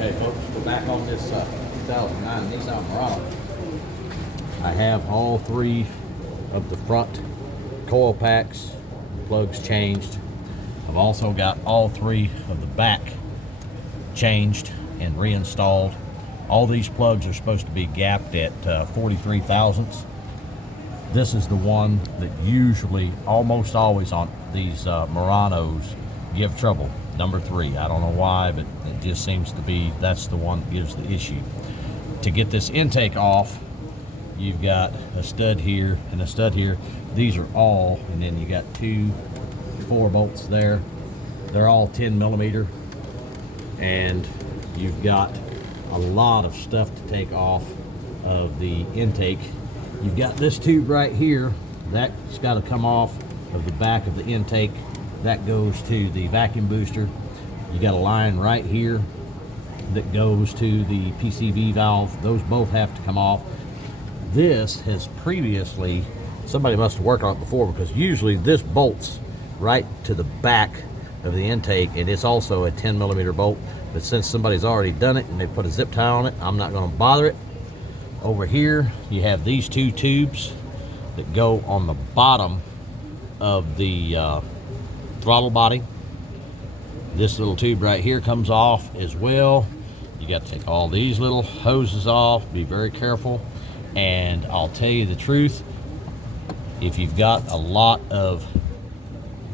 Okay, folks, we're back on this 2009 Nissan Murano. I have all three of the front coil packs, plugs changed. I've also got all three of the back changed and reinstalled. All these plugs are supposed to be gapped at 43 thousandths. This is the one that usually, almost always on these Muranos, give trouble. Number 3. I don't know why, but it just seems to be that's the one that gives the issue. To get this intake off, you've got a stud here and a stud here. These are all, and then you got 4 bolts there. They're all 10 millimeter, and you've got a lot of stuff to take off of the intake. You've got this tube right here that's got to come off of the back of the intake. That goes to the vacuum booster. You got a line right here that goes to the PCV valve. Those both have to come off. This has previously, somebody must have worked on it before, because usually this bolts right to the back of the intake, and it's also a 10 millimeter bolt. But since somebody's already done it and they put a zip tie on it, I'm not going to bother it. Over here, you have these 2 tubes that go on the bottom of the throttle body. This little tube right here comes off as well. You got to take all these little hoses off. Be very careful. And I'll tell you the truth, if you've got a lot of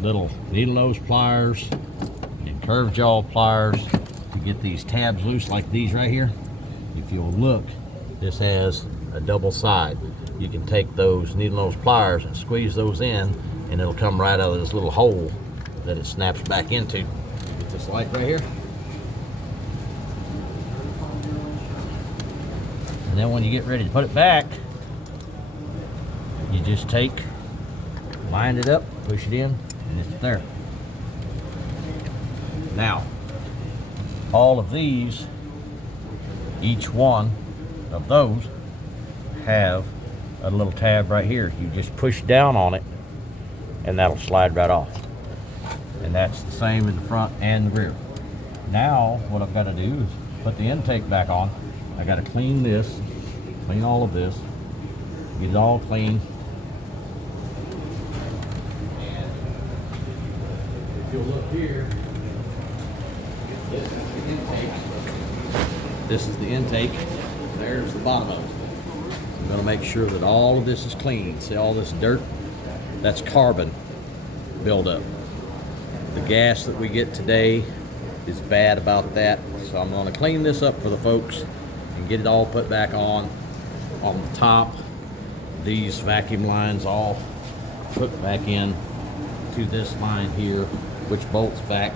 little needle nose pliers and curved jaw pliers to get these tabs loose, like these right here, if you'll look, this has a double side. You can take those needle nose pliers and squeeze those in, and it'll come right out of this little hole that it snaps back into. Get this light right here. And then when you get ready to put it back, you just line it up, push it in, and it's there. Now, all of these, each one of those have a little tab right here. You just push down on it and that'll slide right off. And that's the same in the front and the rear. Now what I've got to do is put the intake back on. I got to clean this, clean all of this, get it all clean. And if you'll look here, this is the intake. This is the intake. There's the bottom of it. I'm going to make sure that all of this is clean. See all this dirt? That's carbon buildup. The gas that we get today is bad about that. So I'm going to clean this up for the folks and get it all put back on the top. These vacuum lines all put back in to this line here, which bolts back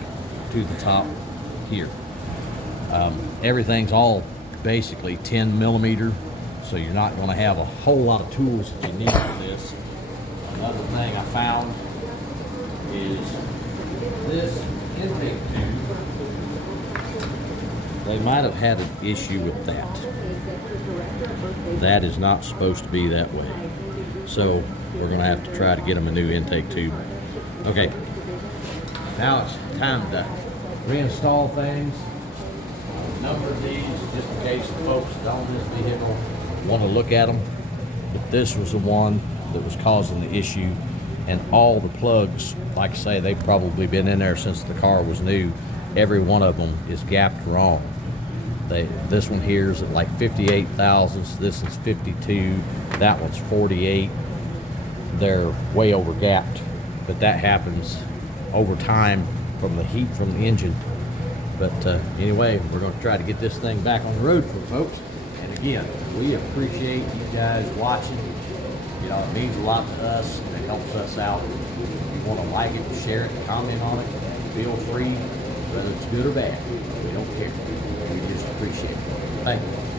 to the top here. Everything's all basically 10 millimeter, so you're not going to have a whole lot of tools that you need for this. Another thing I found is this intake tube. They might have had an issue with that. That is not supposed to be that way. So we're going to have to try to get them a new intake tube. Okay, now it's time to reinstall things. Number these, just in case the folks that own this vehicle want to look at them. But this was the one that was causing the issue, and all the plugs, like I say, they've probably been in there since the car was new. Every one of them is gapped wrong. This one here is at like 58 thousandths. This is 52. That one's 48. They're way over gapped, but that happens over time from the heat from the engine. But anyway, we're going to try to get this thing back on the road for folks. And again, we appreciate you guys watching. You know, it means a lot to us. It helps us out. If you want to like it, share it, comment on it, feel free, whether it's good or bad. We don't care. We just appreciate it. Thank you.